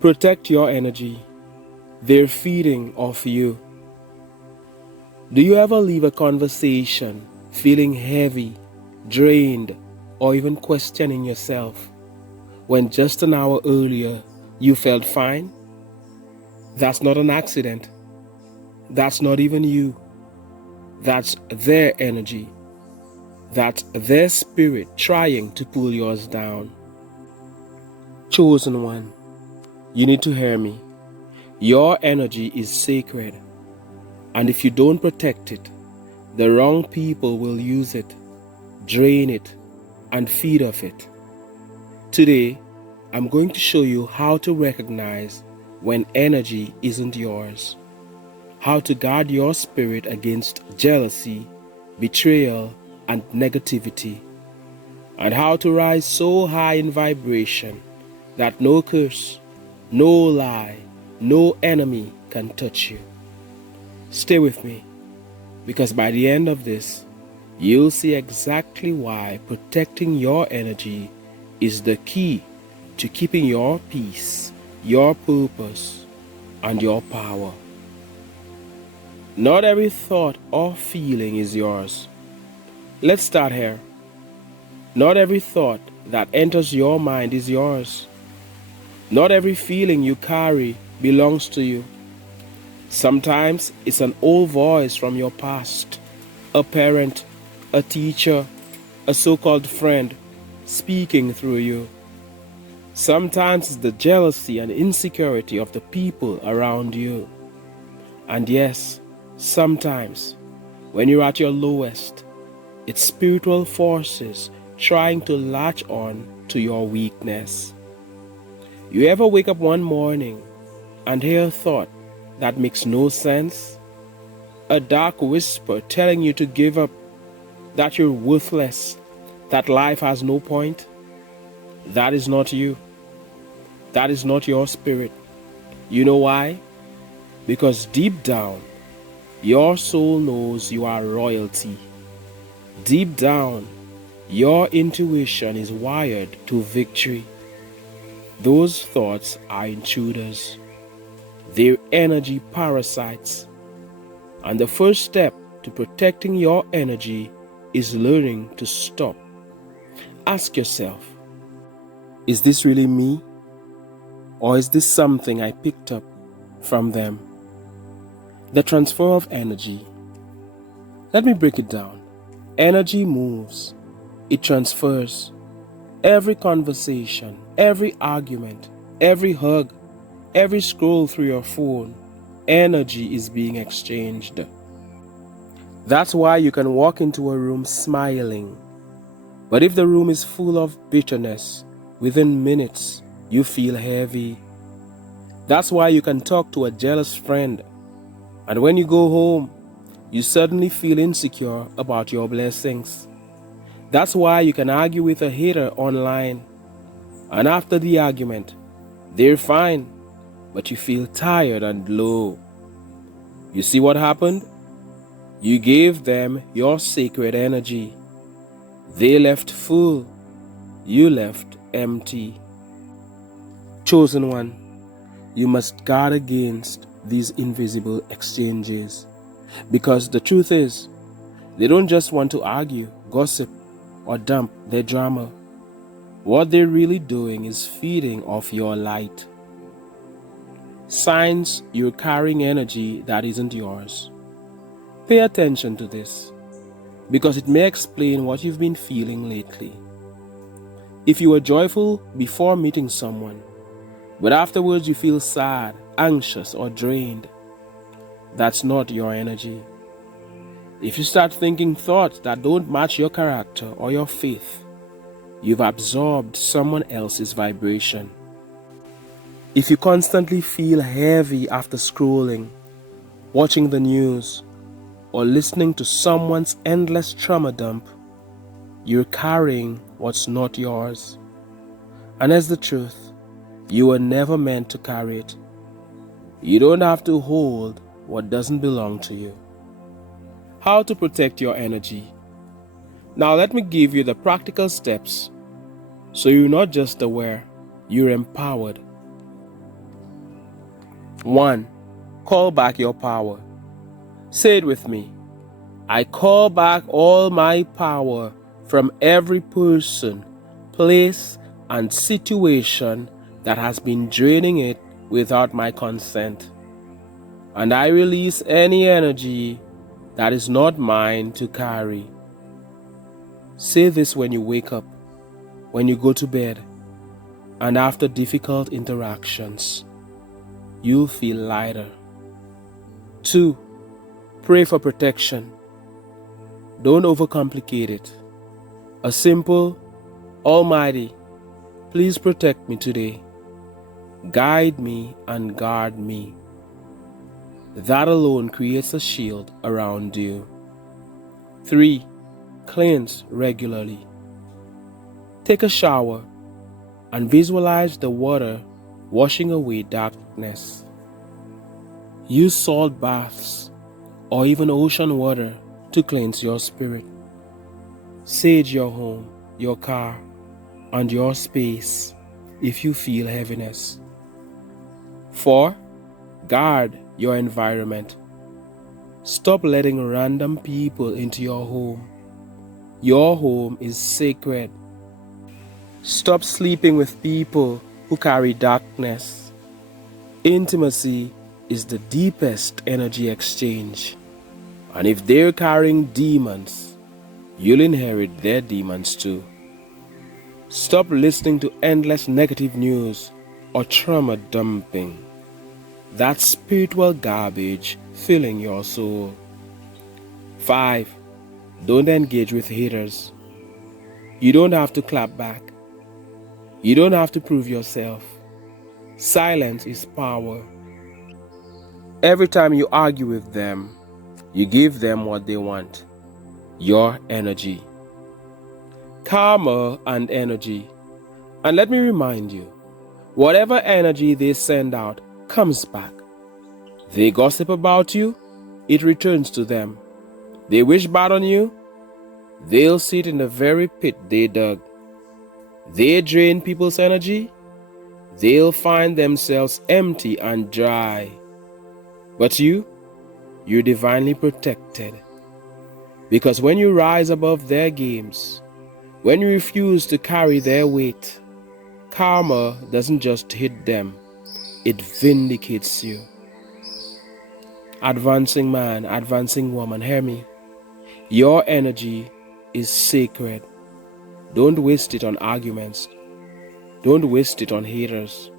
Protect your energy. They're feeding off you. Do you ever leave a conversation feeling heavy, drained, or even questioning yourself when just an hour earlier you felt fine? That's not an accident. That's not even you. That's their energy. That's their spirit trying to pull yours down. Chosen one, you need to hear me. Your energy is sacred. And if you don't protect it, the wrong people will use it, drain it, and feed off it. Today, I'm going to show you how to recognize when energy isn't yours, how to guard your spirit against jealousy, betrayal, and negativity, and how to rise so high in vibration that no curse, no lie, no enemy can touch you. Stay with me, because by the end of this, you'll see exactly why protecting your energy is the key to keeping your peace, your purpose, and your power. Not every thought or feeling is yours. Let's start here. Not every thought that enters your mind is yours. Not every feeling you carry belongs to you. Sometimes it's an old voice from your past, a parent, a teacher, a so-called friend speaking through you. Sometimes it's the jealousy and insecurity of the people around you. And yes, sometimes when you're at your lowest, it's spiritual forces trying to latch on to your weakness. You ever wake up one morning and hear a thought that makes no sense? A dark whisper telling you to give up, that you're worthless, that life has no point? That is not you. That is not your spirit. You know why? Because deep down, your soul knows you are royalty. Deep down, your intuition is wired to victory. Those thoughts are intruders. They're energy parasites. And the first step to protecting your energy is learning to stop. Ask yourself, is this really me? Or is this something I picked up from them? The transfer of energy. Let me break it down. Energy moves. It transfers. Every conversation, every argument, every hug, every scroll through your phone, energy is being exchanged. That's why you can walk into a room smiling, but if the room is full of bitterness, within minutes you feel heavy. That's why you can talk to a jealous friend, and when you go home, you suddenly feel insecure about your blessings. That's why you can argue with a hater online, and after the argument, they're fine, but you feel tired and low. You see what happened? You gave them your sacred energy. They left full. You left empty. Chosen one, you must guard against these invisible exchanges. Because the truth is, they don't just want to argue, gossip, or dump their drama. What they're really doing is feeding off your light. Signs you're carrying energy that isn't yours. Pay attention to this, because it may explain what you've been feeling lately. If you were joyful before meeting someone, but afterwards you feel sad, anxious, or drained, that's not your energy. If you start thinking thoughts that don't match your character or your faith, you've absorbed someone else's vibration. If you constantly feel heavy after scrolling, watching the news, or listening to someone's endless trauma dump, you're carrying what's not yours. And as the truth, you were never meant to carry it. You don't have to hold what doesn't belong to you. How to protect your energy. Now let me give you the practical steps so you're not just aware, you're empowered. 1. Call back your power. Say it with me. I call back all my power from every person, place, and situation that has been draining it without my consent. And I release any energy that is not mine to carry. Say this when you wake up, when you go to bed, and after difficult interactions. You'll feel lighter. 2. Pray for protection. Don't overcomplicate it. A simple, Almighty, please protect me today. Guide me and guard me. That alone creates a shield around you. 3. Cleanse regularly. Take a shower and visualize the water washing away darkness. Use salt baths or even ocean water to cleanse your spirit. Sage your home, your car, and your space if you feel heaviness. 4. Guard your environment. Stop letting random people into your home. Your home is sacred. Stop sleeping with people who carry darkness. Intimacy is the deepest energy exchange. And if they're carrying demons, you'll inherit their demons too. Stop listening to endless negative news or trauma dumping. That's spiritual garbage filling your soul. 5. Don't engage with haters. You don't have to clap back. You don't have to prove yourself. Silence is power. Every time you argue with them, you give them what they want, your energy. Karma and energy. And let me remind you, whatever energy they send out comes back. They gossip about you, it returns to them. They wish bad on you, they'll sit in the very pit they dug. They drain people's energy, they'll find themselves empty and dry. But you're divinely protected. Because when you rise above their games, when you refuse to carry their weight, karma doesn't just hit them, it vindicates you. Advancing man, advancing woman, hear me. Your energy is sacred. Don't waste it on arguments. Don't waste it on haters.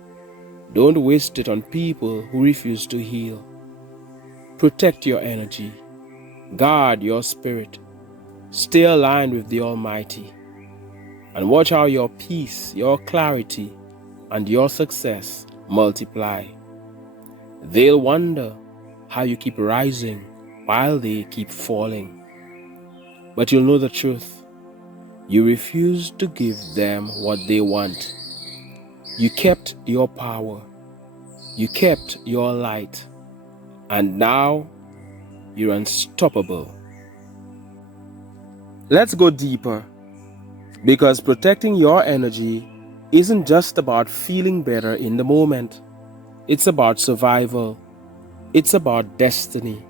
Don't waste it on people who refuse to heal. Protect your energy. Guard your spirit. Stay aligned with the Almighty. And watch how your peace, your clarity, and your success multiply. They'll wonder how you keep rising while they keep falling. But you'll know the truth. You refused to give them what they want. You kept your power. You kept your light. And now you're unstoppable. Let's go deeper. Because protecting your energy isn't just about feeling better in the moment. It's about survival. It's about destiny.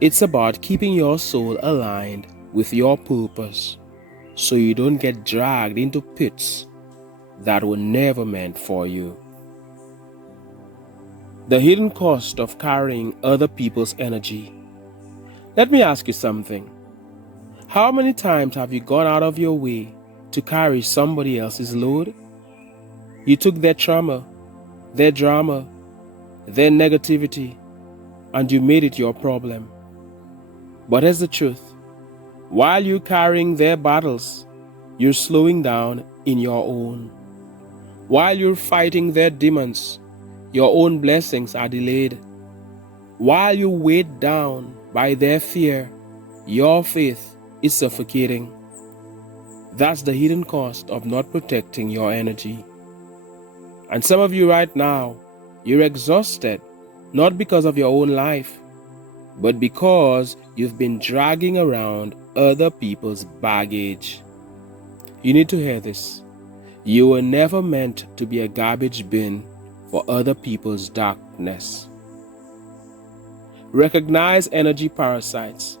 It's about keeping your soul aligned with your purpose so you don't get dragged into pits that were never meant for you. The hidden cost of carrying other people's energy. Let me ask you something. How many times have you gone out of your way to carry somebody else's load? You took their trauma, their drama, their negativity, and you made it your problem. But here's the truth. While you're carrying their battles, you're slowing down in your own. While you're fighting their demons, your own blessings are delayed. While you're weighed down by their fear, your faith is suffocating. That's the hidden cost of not protecting your energy. And some of you right now, you're exhausted, not because of your own life, but because you've been dragging around other people's baggage. You need to hear this. You were never meant to be a garbage bin for other people's darkness. Recognize energy parasites.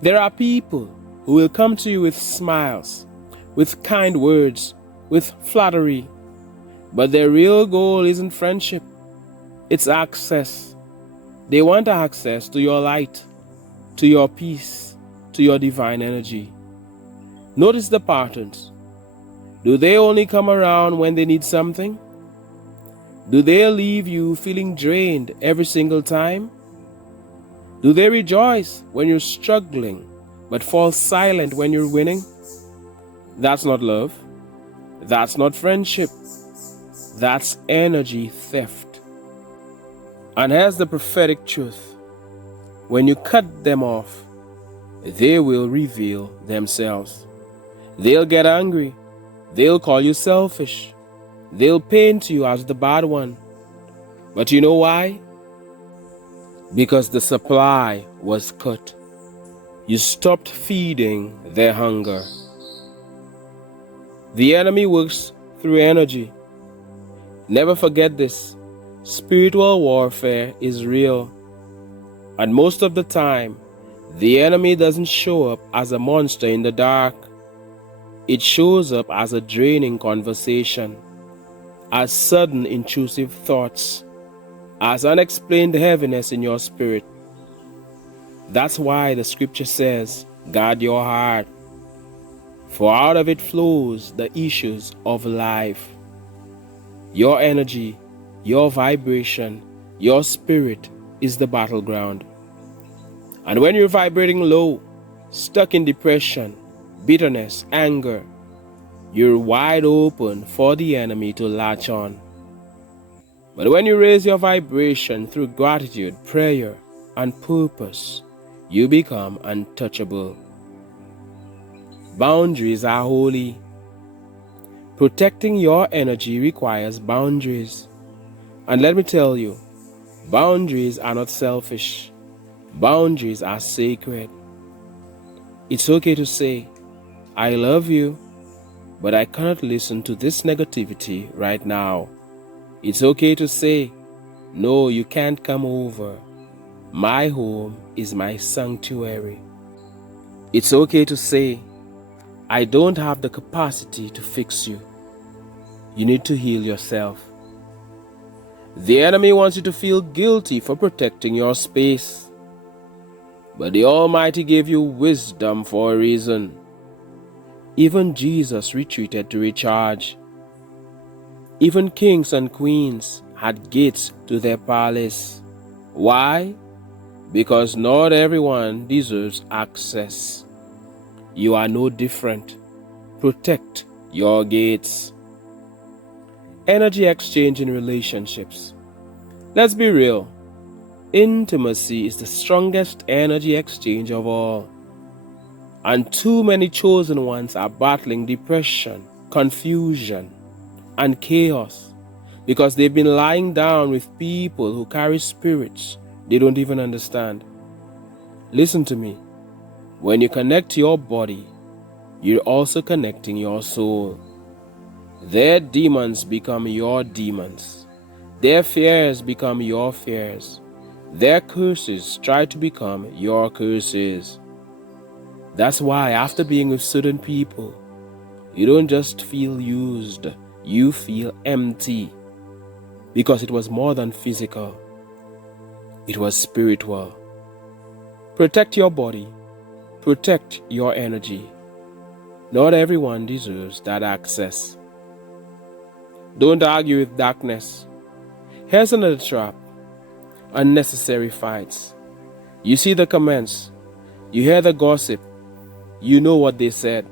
There are people who will come to you with smiles, with kind words, with flattery, but their real goal isn't friendship, it's access. They want access to your light, to your peace, to your divine energy. Notice the patterns. Do they only come around when they need something? Do they leave you feeling drained every single time? Do they rejoice when you're struggling, but fall silent when you're winning? That's not love. That's not friendship. That's energy theft. And here's the prophetic truth. When you cut them off, they will reveal themselves. They'll get angry. They'll call you selfish. They'll paint you as the bad one. But you know why? Because the supply was cut. You stopped feeding their hunger. The enemy works through energy. Never forget this. Spiritual warfare is real. And most of the time, the enemy doesn't show up as a monster in the dark. It shows up as a draining conversation, as sudden intrusive thoughts, as unexplained heaviness in your spirit. That's why the scripture says, guard your heart, for out of it flows the issues of life. Your energy, your vibration, your spirit is the battleground. And when you're vibrating low, stuck in depression, bitterness, anger, you're wide open for the enemy to latch on. But when you raise your vibration through gratitude, prayer, and purpose, you become untouchable. Boundaries are holy. Protecting your energy requires boundaries. And let me tell you, boundaries are not selfish. Boundaries are sacred. It's okay to say, I love you, but I cannot listen to this negativity right now. It's okay to say, no, you can't come over. My home is my sanctuary. It's okay to say, I don't have the capacity to fix you. You need to heal yourself. The enemy wants you to feel guilty for protecting your space. But the Almighty gave you wisdom for a reason. Even Jesus retreated to recharge. Even kings and queens had gates to their palace. Why? Because not everyone deserves access. You are no different. Protect your gates. Energy exchange in relationships. Let's be real. Intimacy is the strongest energy exchange of all. And too many chosen ones are battling depression, confusion, and chaos because they've been lying down with people who carry spirits they don't even understand. Listen to me. When you connect your body, you're also connecting your soul. Their demons become your demons. Their fears become your fears. Their curses try to become your curses. That's why after being with certain people, you don't just feel used, you feel empty. Because it was more than physical. It was spiritual. Protect your body. Protect your energy. Not everyone deserves that access. Don't argue with darkness. Here's another trap. Unnecessary fights. You see the comments. You hear the gossip. You know what they said.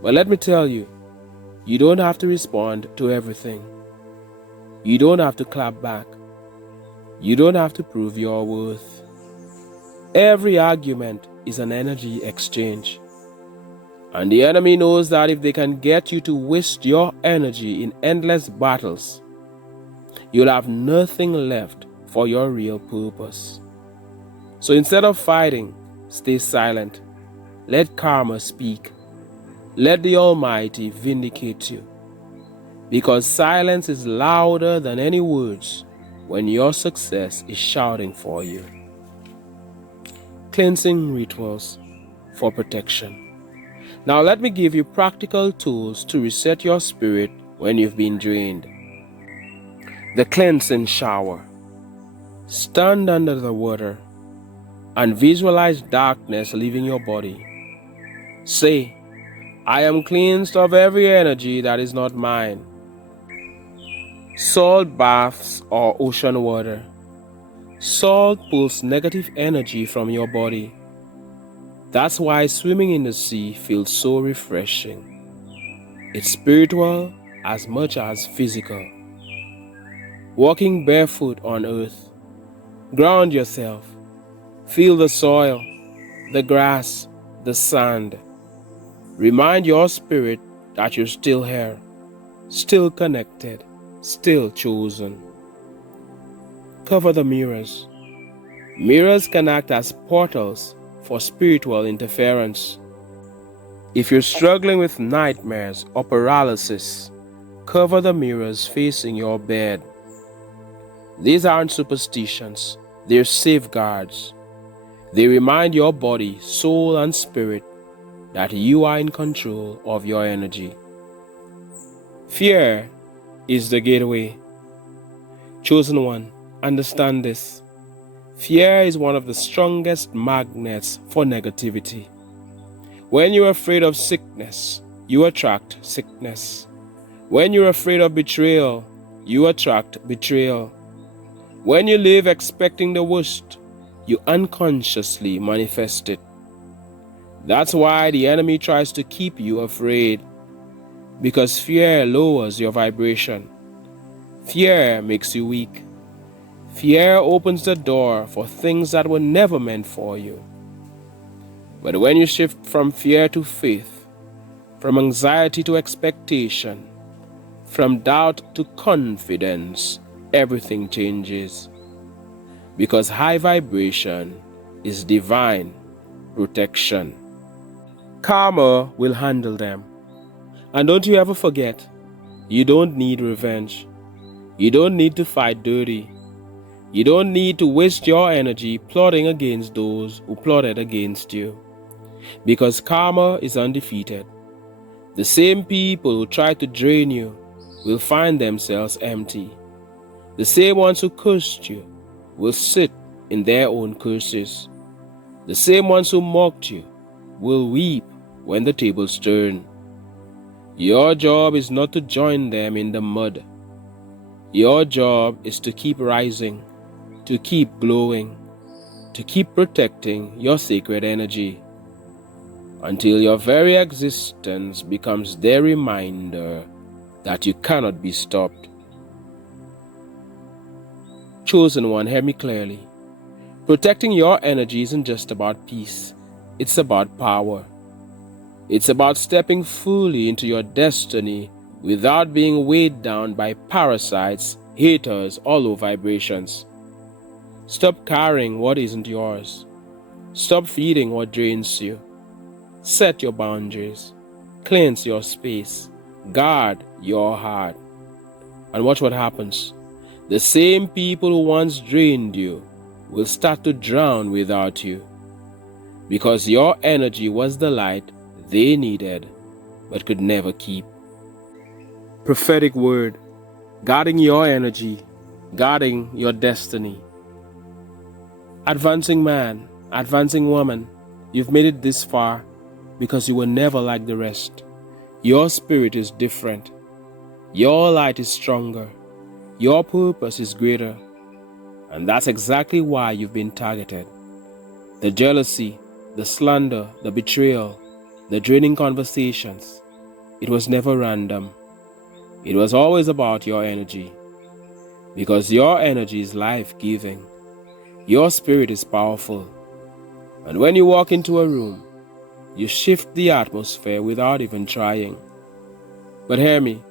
But let me tell you, you don't have to respond to everything. You don't have to clap back. You don't have to prove your worth. Every argument is an energy exchange. And the enemy knows that if they can get you to waste your energy in endless battles, you'll have nothing left for your real purpose. So instead of fighting, stay silent. Let karma speak. Let the Almighty vindicate you. because silence is louder than any words when your success is shouting for you. Cleansing rituals for protection. Now let me give you practical tools to reset your spirit when you've been drained. The cleansing shower. Stand under the water and visualize darkness leaving your body. Say, I am cleansed of every energy that is not mine. Salt baths or ocean water. Salt pulls negative energy from your body. That's why swimming in the sea feels so refreshing. It's spiritual as much as physical. Walking barefoot on earth. Ground yourself. Feel the soil, the grass, the sand. Remind your spirit that you're still here, still connected, still chosen. Cover the mirrors. Mirrors can act as portals for spiritual interference. If you're struggling with nightmares or paralysis, cover the mirrors facing your bed. These aren't superstitions, they're safeguards. They remind your body, soul, and spirit that you are in control of your energy. Fear is the gateway. Chosen one, understand this. Fear is one of the strongest magnets for negativity. When you're afraid of sickness, you attract sickness. When you're afraid of betrayal, you attract betrayal. When you live expecting the worst, you unconsciously manifest it. That's why the enemy tries to keep you afraid, because fear lowers your vibration. Fear makes you weak. Fear opens the door for things that were never meant for you. But when you shift from fear to faith, from anxiety to expectation, from doubt to confidence, everything changes. Because high vibration is divine protection. Karma will handle them. And don't you ever forget, you don't need revenge. You don't need to fight dirty. You don't need to waste your energy plotting against those who plotted against you. Because karma is undefeated. The same people who try to drain you will find themselves empty. The same ones who cursed you will sit in their own curses. The same ones who mocked you will weep when the tables turn. Your job is not to join them in the mud. Your job is to keep rising, to keep glowing, to keep protecting your sacred energy, until your very existence becomes their reminder that you cannot be stopped. Chosen one, hear me clearly. Protecting your energy isn't just about peace, it's about power. It's about stepping fully into your destiny without being weighed down by parasites, haters, or low vibrations. Stop carrying what isn't yours. Stop feeding what drains you. Set your boundaries. Cleanse your space. Guard your heart. And watch what happens. The same people who once drained you will start to drown without you. Because your energy was the light they needed but could never keep. Prophetic word. Guarding your energy. Guarding your destiny. Advancing man, advancing woman, you've made it this far because you were never like the rest. Your spirit is different. Your light is stronger. Your purpose is greater. And that's exactly why you've been targeted. The jealousy, the slander, the betrayal, the draining conversations. It was never random. It was always about your energy. Because your energy is life-giving. Your spirit is powerful. And when you walk into a room, you shift the atmosphere without even trying. But hear me.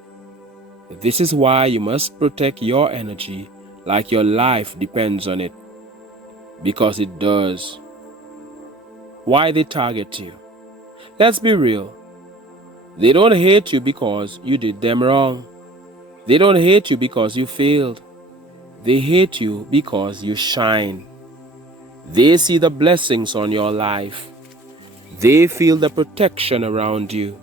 This is why you must protect your energy like your life depends on it. Because it does. Why they target you? Let's be real. They don't hate you because you did them wrong. They don't hate you because you failed. They hate you because you shine. They see the blessings on your life. They feel the protection around you.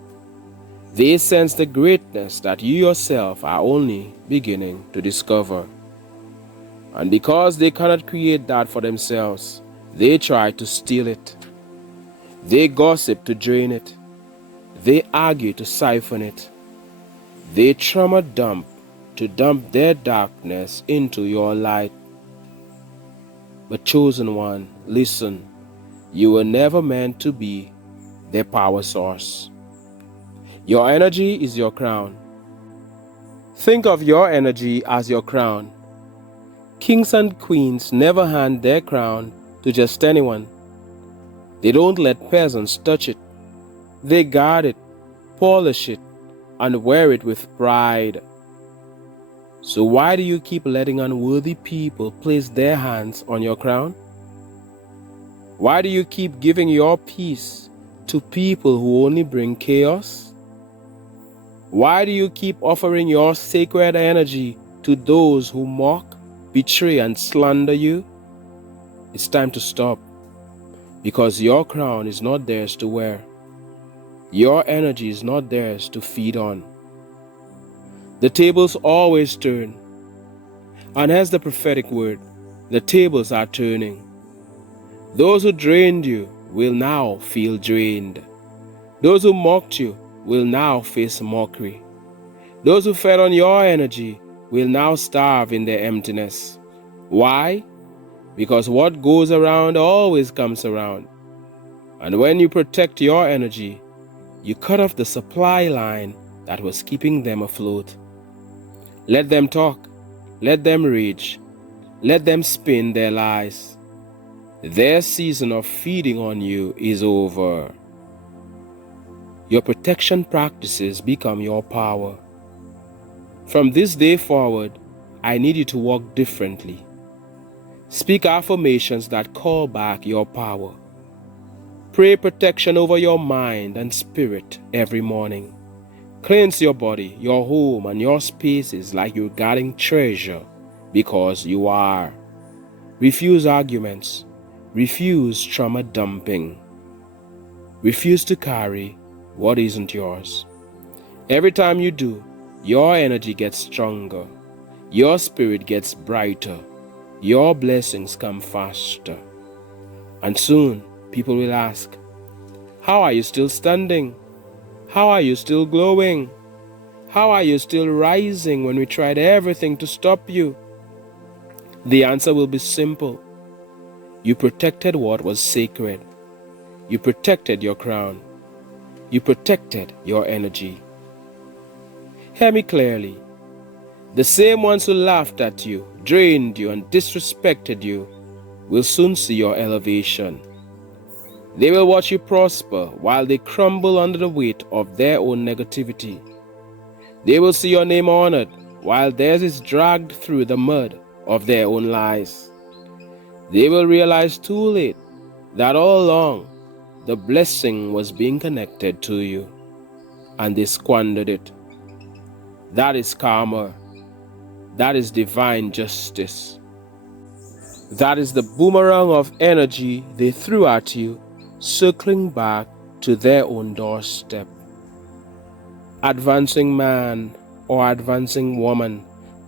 They sense the greatness that you yourself are only beginning to discover. And because they cannot create that for themselves, they try to steal it. They gossip to drain it. They argue to siphon it. They trauma dump to dump their darkness into your light. But chosen one, listen, you were never meant to be their power source. Your energy is your crown. Think of your energy as your crown. Kings and queens never hand their crown to just anyone. They don't let peasants touch it. They guard it, polish it, and wear it with pride. So why do you keep letting unworthy people place their hands on your crown? Why do you keep giving your peace to people who only bring chaos? Why do you keep offering your sacred energy to those who mock, betray, and slander you? It's time to stop, because your crown is not theirs to wear. Your energy is not theirs to feed on. The tables always turn. And here's the prophetic word: the tables are turning. Those who drained you will now feel drained. Those who mocked you will now face mockery. Those who fed on your energy will now starve in their emptiness. Why? Because what goes around always comes around. And when you protect your energy, you cut off the supply line that was keeping them afloat. Let them talk. Let them rage. Let them spin their lies. Their season of feeding on you is over. Your protection practices become your power. From this day forward, I need you to walk differently. Speak affirmations that call back your power. Pray protection over your mind and spirit every morning. Cleanse your body, your home, and your spaces like you're guarding treasure, because you are. Refuse arguments. Refuse trauma dumping. Refuse to carry what isn't yours. Every time you do, your energy gets stronger. Your spirit gets brighter. Your blessings come faster. And soon, people will ask, how are you still standing? How are you still glowing? How are you still rising when we tried everything to stop you? The answer will be simple. You protected what was sacred. You protected your crown. You protected your energy. Hear me clearly. The same ones who laughed at you, drained you, and disrespected you will soon see your elevation. They will watch you prosper while they crumble under the weight of their own negativity. They will see your name honored while theirs is dragged through the mud of their own lies. They will realize too late that all along the blessing was being connected to you, and they squandered it. That is karma. That is divine justice. That is the boomerang of energy they threw at you, circling back to their own doorstep. Advancing man or advancing woman,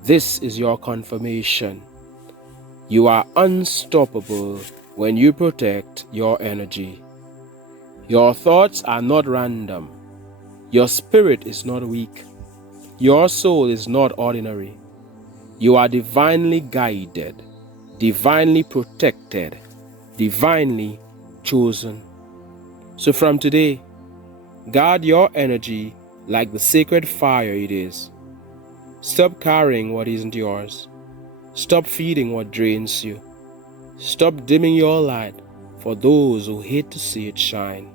this is your confirmation. You are unstoppable when you protect your energy. Your thoughts are not random. Your spirit is not weak. Your soul is not ordinary. You are divinely guided, divinely protected, divinely chosen. So from today, guard your energy like the sacred fire it is. Stop carrying what isn't yours. Stop feeding what drains you. Stop dimming your light for those who hate to see it shine.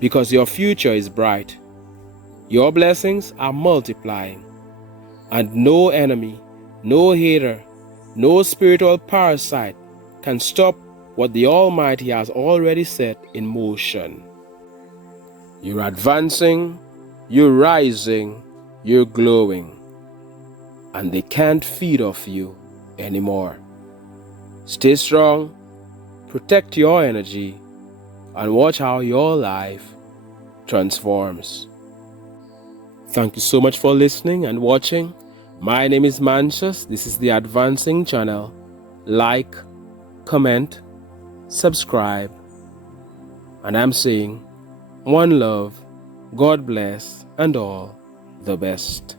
Because your future is bright. Your blessings are multiplying. And no enemy, no hater, no spiritual parasite can stop what the Almighty has already set in motion. You're advancing, you're rising, you're glowing. and they can't feed off you anymore. Stay strong, protect your energy, and watch how your life transforms. Thank you so much for listening and watching. My name is Mantius. This is the Advancing Channel. Like, comment, subscribe, and I'm saying one love, God bless, and all the best.